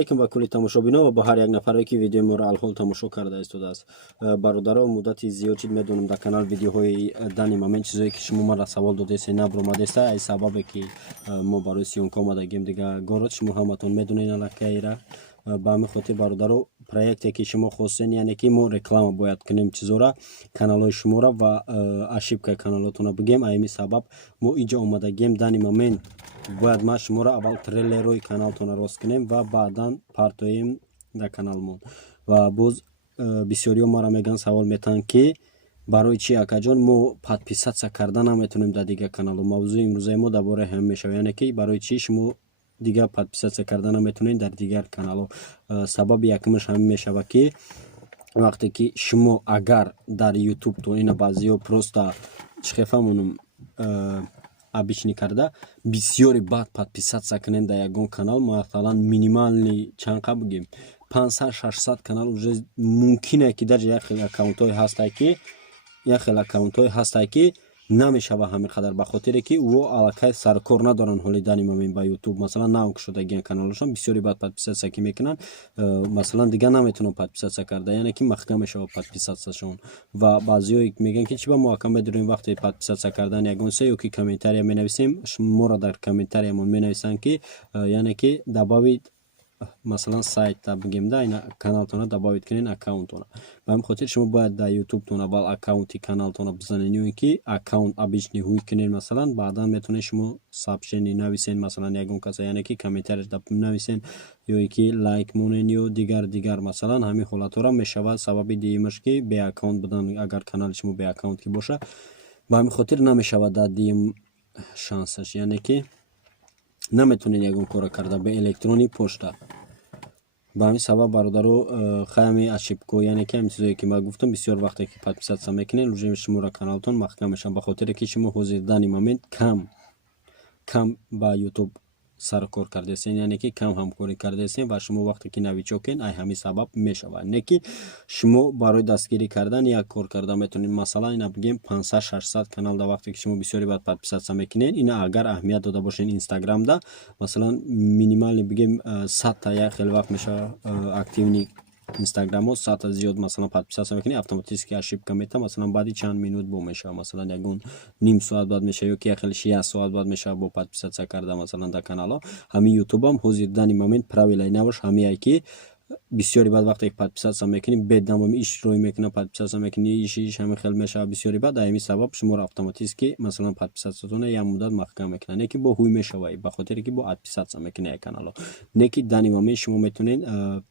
алейкум ва кулли тамошобино ва ба ҳар як нафаре ки видеои моро алҳол тамошо карда истодааст. Бародаро, муддати зиёд шуд медонам дар канал видеоҳои Дани Момент чизое ки шумо мара савол додест набуромадеста ай сабабе ки мо барои сиёнка омадагем дига город шумо ҳаматон медонен аллакайра. Ба ҳамин хотир бародаро, проекте ки шумо хостен яъне ки мо реклама бояд кунем чизора каналҳои шумора ва ошибкаи каналотона бигем. Ай ҳамин сабаб мо инҷо омадагем. Дани Момент бояд ма шуморо аввал трейлерои каналтона рост кунем ва баъдан партоем дар каналмон. Ва боз бисёриҳо мара меган савол метан ки барои чи акаҷон мо подписатсия карда наметонем дар дигар каналҳо. Мавзӯи имрӯзаи мо дар бораи ҳамин мешавад, яъне ки барои чи шумо дигар подписатсия карда наметонем дар дигар каналҳо. Сабаби якумаш ҳамин мешавад ки вақте ки шумо агар дар YouTube то ина баъзиҳо просто чихефамонум обични карда бисёри баъд подписатсия кунем дар ягон канал, масалан минимални чанқа бигем 500-600 канал уже мумкине ки дар як хел аккаунтҳое ҳастае ки намешава ҳамин қадар, ба хотире ки ӯ аллакай саркор надоран ҳоли Дани Момент ба YouTube. Масалан наон ки шудагиан каналошон бисёри баъд подписатсия ки мекунанд, масалан дига наметавонанд подписатсия карда, яъне ки махкам мешава подписатсияшон. Ва баъзиҳое мегӯянд ки чиба мо ака медонем вақте подписатсия кардан ягон се ё ки комментария менависем, моро дар комментариямон менависанд ки яъне ки добавид масалан сайта бигем да ина каналтона добавид кунен аккаунтона. Ба ҳамин хотир шумо бояд дар YouTube-тон аввал аккаунти каналтона бизанен, ё ин ки аккаунт обични ҳуй кунен, масалан баъдан метавонед шумо сабшени нависен, масалан ягон каса яъне ки комментарияш нависен ё ин ки лайк монен ё дигар масалан ҳамин ҳолатҳоро мешавад сабаби диимаш ки бе аккаунт будан, агар канали шумо бе аккаунт ки боша. Ба ҳамин хотир намешавад дар диим шансаш, яъне ки наметавонед ягон кора карда бе электрони почта. Ба ҳамин сабаб бародаро хаями ошибко, яъне ки ҳамин чизое ки ман гуфтам бисёр вақте ки подписатсия мекунен уже шуморо каналтон маҳкам мешавад, ба хотире ки шумо ҳозир Дани Момент кам ба YouTube саркор кардесен, яъне ки кам ҳамкорӣ кардесен ва шумо вақте ки новичокен ай ҳамин сабаб мешавад. Не ки шумо барои дастгирӣ кардан як кор карда метавонед, масалан ина бигем 500-600 канал да вақте ки шумо бисёри баъд подписатсия мекунед, ина агар аҳамият дода бошен Instagramда масалан минимални бигем 100 та як хел вақт мешава активни Instagram-о 100 та зиёд масалан подписатсия мекунед, автоматически ошибка мета, масалан баъди чанд минут бо мешава, масалан ягон ним соат баъд мешава ё ки як хел 6 соат баъд мешава бо подписатсия карда масалан дар каналҳо. Ҳамин YouTube-ам ҳозир Дани Момент правилаи наваш ҳамияе ки бисёри баъд вақте ки подписатсия мекунӣ бедамоми иш рӯй мекуна, подписатсия мекунӣ иш ҳамин хел мешава бисёри баъд, дар ҳамин сабаб шуморо автоматически масалан подписатсиятона як муддат маҳкам мекунад, не ки бо ҳуй мешавад, ба хотире ки бо подписатсия мекунад каналҳо. Не ки Дани Момент шумо метавонед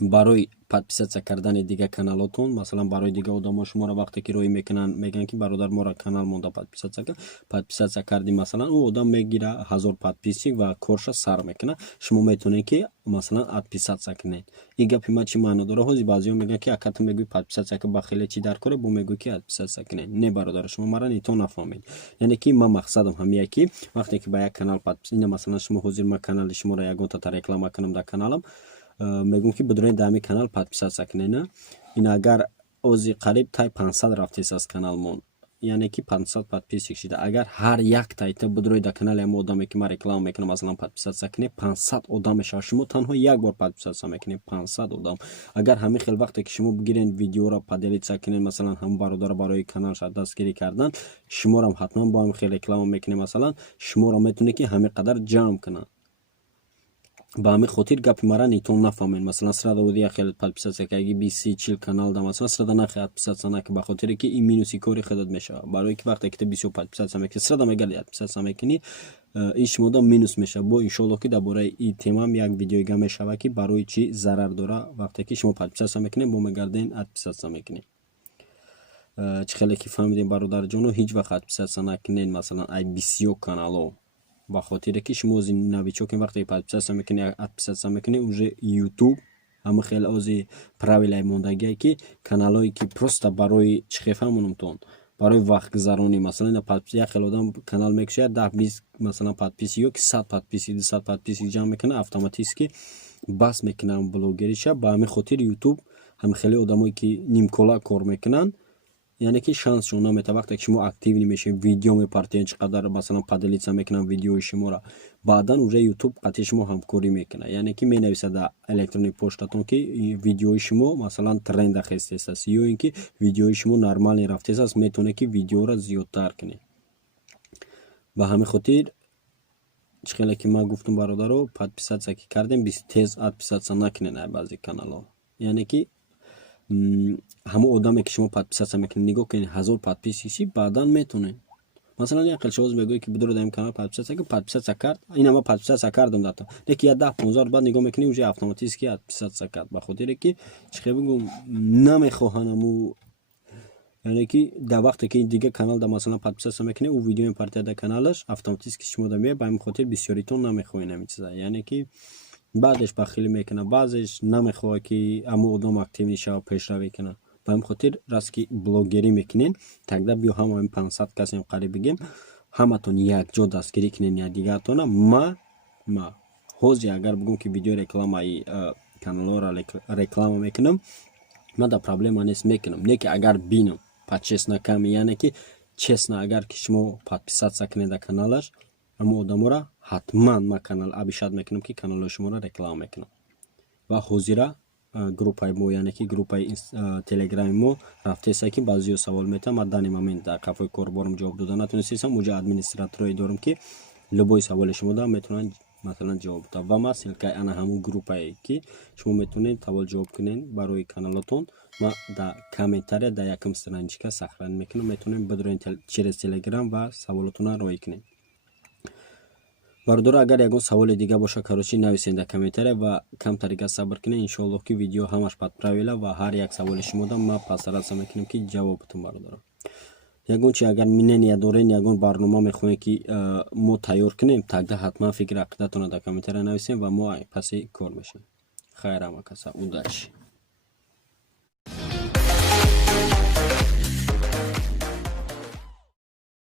барои подписатсия кардани дигар каналотон, масалан барои дигар одамо шуморо вақте ки рӯй мекунанд мегӯянд ки бародар моро канал монда подписатсия кардем, масалан ӯ одам мегира 1000 подписчик ва корша сар мекуна, шумо метавонед ки масалан подписатсия кунед. Ин гапи ман чӣ маъно дорад? Ҳозир баъзиҳо мегӯянд ки ака ту мегӯи подписатсия ки ба хеле чӣ дар коре, бо мегӯи ки подписатсия кунед. Не бародар, шумо мара нито нафаҳмед. Яъне ки ман мақсадам ҳамие ки вақте ки ба як канал подписатсия, масалан шумо ҳозир ман канали шуморо ягон та реклама кунам дар каналам, мегӯям ки бидурен дар ҳамин канал подписатсия кунед. Ин агар ози қариб тай 500 рафтест аз каналмон, яъне ки 500 подписчик шида, агар ҳар як тайта бидурен дар канали ҳамин одаме ки ман реклама мекунам масалан подписатсия кунед, 500 одам мешавад. Шумо танҳо як бор подписатсия мекунед 500 одам. Агар ҳамин хел вақте ки шумо бигирен видеоро поделитсия кунед, масалан ҳамин бародаро барои каналша дастгирӣ кардан, шуморо ҳатман бо ҳамин хел реклама мекунед, масалан шуморо метавонед ки ҳамин қадар ҷамъ кунад. Ба ҳамин хотир гапи мара нитон нафаҳмед, масалан срада оди як хел подписатсия кардаги 20-40 канал да масалан срада нахе подписатсия накӣ, ба хотире ки ин минуси кори худат мешавад. Барои ки вақте ки ту бисёр подписатсия мекунӣ, срада мегари подписатсия мекунӣ, ин шумода минус мешавад. Бо иншоалло ки дар бораи ин темам як видеоига мешавад ки барои чӣ зарар дора вақте ки шумо подписатсия мекунед, бо мегарден подписатсия мекунед. Чӣ хеле ки фаҳмидем бародарҷоно, ҳеҷ вақт подписатсия накунед масалан ай бисёр каналҳо, ба хотире ки шумо ози новичокен вақте подписатсия мекунед уже YouTube ҳамин хел ози правилаи мондагие ки каналҳое ки просто барои чихефамонумтон барои вақтгузаронӣ, масалан як хел одам канал мекушояд 10-20 масалан подписчик ё ки 100 подписчик 200 подписчик ҷамъ мекунад, автоматически бас мекунад блогериша. Ба ҳамин хотир YouTube ҳамин хеле одамое ки нимкола кор мекунанд یعنی که شانس شما میاد وقتی که شما اکتیو نمیشین ویدیو میپارتین چقدر مثلا پادلیسا میکنن ویدیو شما را بعدا اونجا یوتیوب قطعی شما همکاری میکنه یعنی که مینویسه در الکترونیک پوشتاتون که ویدیو شما مثلا ترند خسته است یا اینکه ویدیو شما نرمال رفته است میتونه که ویدیو را زیادتر کنه و همین خاطر چخیلی که ما گفتم برادرو подписаться که کردیم بیست تیز подписаться نکنین بعضی کانال ها یعنی که همه آدمی که شما подписаться میکنین نگاه کنین 1000 подписчики بعدا میتونه مثلا یک خلشوز بگوی که بدرو دایم کانال подписаться که подписаться کرد اینا ما подписаться کردم داتا دیگه 10 15 بعد نگاه میکنی اونجا اتوماتیکی подписаться کرد به خاطر که چخیلی بگم نمیخواهنمو یعنی که در وقتی که دیگه کانال در مثلا подписаться میکنه او ویدیو میپرته در کانالش اتوماتیکی شما دمیه به همین خاطر بسیاریتون نمیخواین همین چیزا یعنی که بعدش بخیلی میکنه بعضش نمیخواد که اما آدم اکتیو نشه و پیشروی کنه به همین خاطر راست که بلاگری میکنین تقدر بیو هم 500 کسی هم قریب بگیم همتون یک جا دستگیری کنین یا دیگه تونه ما حوزی اگر بگم که ویدیو رکلام ای کانال را رکلام میکنم ما در پرابلم نیست میکنم نه که اگر بینم подчестно کمی یعنی که честно اگر که شما подписаться کنید در کانالش اما آدم را حتما ما کانال ابیشاد میکنم که کانال شما را رکلام میکنم و حضور گروپ های ما یعنی که گروپ های تلگرام ما رفته است که بعضی سوال میتونم ما در این مومنت در کافه کاربرم جواب دادن نتونستم اونجا ادمنستراتوری دارم که لبای سوال شما را میتونن مثلا جواب داد و ما سلکای انا همون گروپ هایی که شما میتونید سوال جواب کنین برای کانالتون ما در کامنتاری در یکم страничка سخران میکنم میتونید بدرین через تلگرام و سوالتون را روی کنین برادر اگر یگون سوال دیگه باشه کاروچی نویسین در کامنتاری و کم طریقه صبر کنین انشالله که ویدیو همش подправила و هر یک سوال شما دا ما پاسرات میکنم که جوابتون برادر یگون چی اگر منن یا دورین یگون برنامه میخواین که ما تیار کنیم تقدر حتما فکر عقیدتون در کامنتاری نویسین و ما پس کار میشیم خیر همه کسا اودش